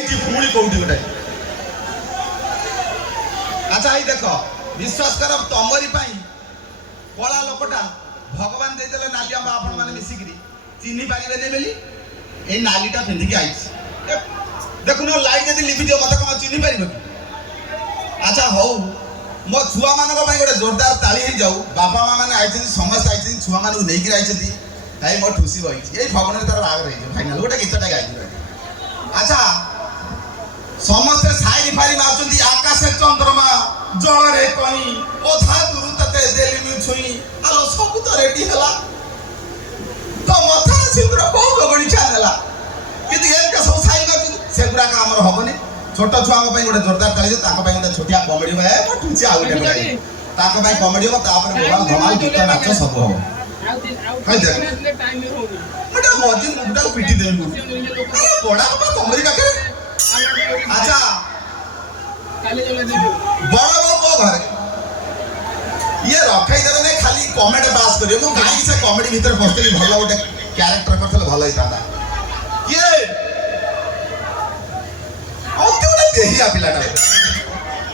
এইটি পুଣି কোଉଠି ଗୋଟେ। আচ্ছা এই দেখ বিশ্বাস কর তমরি পাই কলা লোকটা ভগবান ଦେଇଦେଲେ ନାଲି ଆମ୍ବ ଆପଣ ମାନେ ମିଶିକିରି ଚିହ୍ନି ପାରିବେନି ବୋଲି এই ନାଲିଟା ପିନ୍ଧିକି ଆଇଛି। ଦେଖୁନ ଲାଇଟ୍ ଯଦି ଲିଭିଯିବ ମତେ କଣ ଚିହ୍ନି ପାରିବ କି? ଆଚ୍ଛା ହଉ ମୋ ଛୁଆମାନଙ୍କ ପାଇଁ ଗୋଟେ ଜୋରଦାର ତାଳି ହେଇଯାଉ। ବାପା ମା ମାନେ ଆଇଛନ୍ତି ସମସ୍ତେ ଆଇଛନ୍ତି ଛୁଆମାନଙ୍କୁ ନେଇକିରି ଆଇଛନ୍ତି। ଭାଇ ମୋ ଠୁସି ବହିଛି ଏଇ ଫଗଣରେ ତାର ବାହାଘର ହେଇଯିବ ଫାଇନାଲ ଗୋଟେ ଗୀତଟା ଗାଇଯିବ। ଆଚ୍ଛା ସମସ୍ତେ ସାଇରି ଫାରି ମାରୁଛନ୍ତି ଆକାଶେ ଚନ୍ଦ୍ରମା ଜଳରେ କଇଁ ଅଧା ଦୂରୁ ତତେ ଦେଲିନି ଛୁଇଁ ଆଲୋ ସବୁ ତ ରେଡି ହେଲା ତ ମଥାରେ ସିନ୍ଦୁର କୋଉ ଗଗଣିଛା ନେଲା କିନ୍ତୁ ଏମିତି ସବୁ ସାଇ ମାରୁଛନ୍ତି ସେଗୁଡାକ ଆମର ହବନି। ଛୋଟ ଛୁଆଙ୍କ ପାଇଁ ଗୋଟେ ଜୋରଦାର ତାଳି ତାଙ୍କ ପାଇଁ ଗୋଟେ ଛୋଟିଆ କମେଡି ଭାଇ ମୋ ଠୁସି ଆଉ ଗୋଟେ ତାଙ୍କ ପାଇଁ କମେଡି ହବ ତାପରେ ବୋବାଲ ଧମାଲ ଗୀତ ନାଚ ସବୁ ହବ। ମଝି ମୁଣ୍ଡଟାକୁ ପିଟି ଦେବି ବଡା କମେଡି ପାଖରେ। ଆଚ୍ଛା ବଡ ବୋଉ ମୋ ଘରେ ଇଏ ରଖେଇ ଦେବେ ନାଇଁ ଖାଲି କମେଡି ପାସ୍ କରିବେ। ମୁଁ କାହିଁକି ସେ କମେଡି ଭିତରେ ପଶିଥିଲି ଭଲ ଗୋଟେ କ୍ୟାରେକ୍ଟର କରିଥିଲେ ଭଲ ହେଇଥାନ୍ତା। କିଏ ଅତି ଗୋଟେ ଦେହିଆ ପିଲାଟା।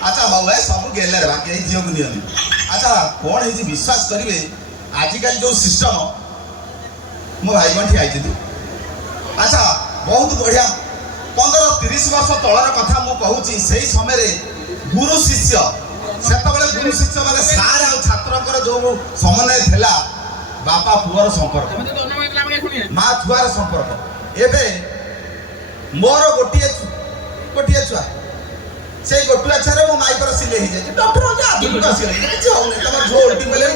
ଆଚ୍ଛା ହଉ ଭାଇ ସବୁ ଗେଲେରେ ବାକି ଏଇ ଝିଅକୁ ନିଅନ୍ତି। ଆଚ୍ଛା କଣ ହେଇଛି ବିଶ୍ୱାସ କରିବେ ଆଜିକାଲି ଯୋଉ ସିଷ୍ଟମ ମୋ ଭାଇ ଭଉଣୀ ଠିଆ ହେଇଛନ୍ତି। ଆଚ୍ଛା ବହୁତ ବଢିଆ 15-30 ବର୍ଷ ତଳର କଥା ମୁଁ କହୁଛି। ସେଇ ସମୟରେ ଗୁରୁ ଶିଷ୍ୟ ସେତେବେଳେ ଗୁରୁ ଶିଷ୍ୟ ମାନେ ସାର୍ ଆଉ ଛାତ୍ରଙ୍କର ଯୋଉ ସମନ୍ୱୟ ଥିଲା ବାପା ପୁଅର ସମ୍ପର୍କ ମା ଛୁଆର ସମ୍ପର୍କ। ଏବେ ମୋର ଗୋଟିଏ ଛୁଆ ସେଇ ଗୋଟିଏ ଛୁଆରେ ମୋ ମାଇକର ସିଲେଇ ହେଇଯାଇଛି। ଡକ୍ଟର ଆଧୁନିକ ଆସିଗଲେ କିଛି ହଉନି ତମ ଝୋ ଓଲଟି ଗଲେ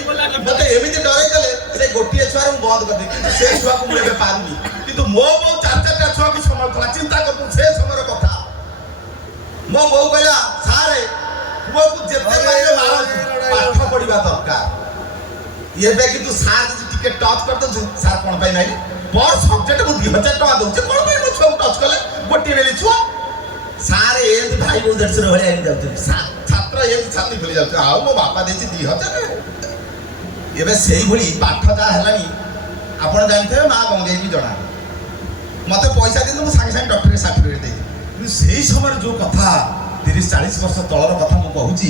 ମତେ ଏମିତି ଡରେଇ ଦେଲେ ସେଇ ଗୋଟିଏ ଛୁଆରେ ମୁଁ ବନ୍ଦ କରିଦେବି। କିନ୍ତୁ ସେଇ ଛୁଆକୁ ମୁଁ ଏବେ ପାରୁନି। କିନ୍ତୁ ମୋ ବୋଉ 4-4ଟା ଛୁଆକୁ ସମ୍ଭାଳୁଥିଲା। ଚିନ୍ତା କରୁଛୁ ସେ ସମୟର କଥା। ମୋ ବୋଉ କହିଲା ସାରେ ପୁଅକୁ ଯେତେ ପାରିଲେ ମାରନ୍ତୁ ପାଠ ପଢିବା ଦରକାର। ଏବେ କିନ୍ତୁ ସାର୍ ଯଦି ଟିକେ ଟଚ୍ କରିଦେଉଛି ସାର୍ କଣ ପାଇଁ ନାଇଁ ପର ସବଜେକ୍ଟ ମୁଁ 2000 ଟଙ୍କା ଦଉଛି କଣ ପାଇଁ ମୋ ଛୁଆକୁ ଟଚ୍ କଲେ ଗୋଟିଏ ବେଲି ଛୁଆ ସାର୍ ଏମିତି ଭାଇ ବୋଉ ଦେଢ଼ଶୁର ଭଳିଆ ଏମିତି ଯାଉଛନ୍ତି ଛାତ୍ର ଏମିତି ଛାତି ଖୋଲି ଯାଉଛି। ଆଉ ମୋ ବାପା ଦେଇଛି 2000। ଏବେ ସେଇଭଳି ପାଠ ଯାହା ହେଲାଣି ଆପଣ ଜାଣିଥିବେ ମା ଗଙ୍ଗେଇ ବି ଜଣା ମତେ ପଇସା ଦିଅନ୍ତୁ ମୁଁ ସାଙ୍ଗେ ସାଙ୍ଗେ ଡକ୍ଟରେଟ୍ ସାର୍ଟିଫିକେଟ୍ ଦେଇଛି। କିନ୍ତୁ ସେଇ ସମୟରେ ଯୋଉ କଥା 30-40 ବର୍ଷ ତଳର କଥା ମୁଁ କହୁଛି।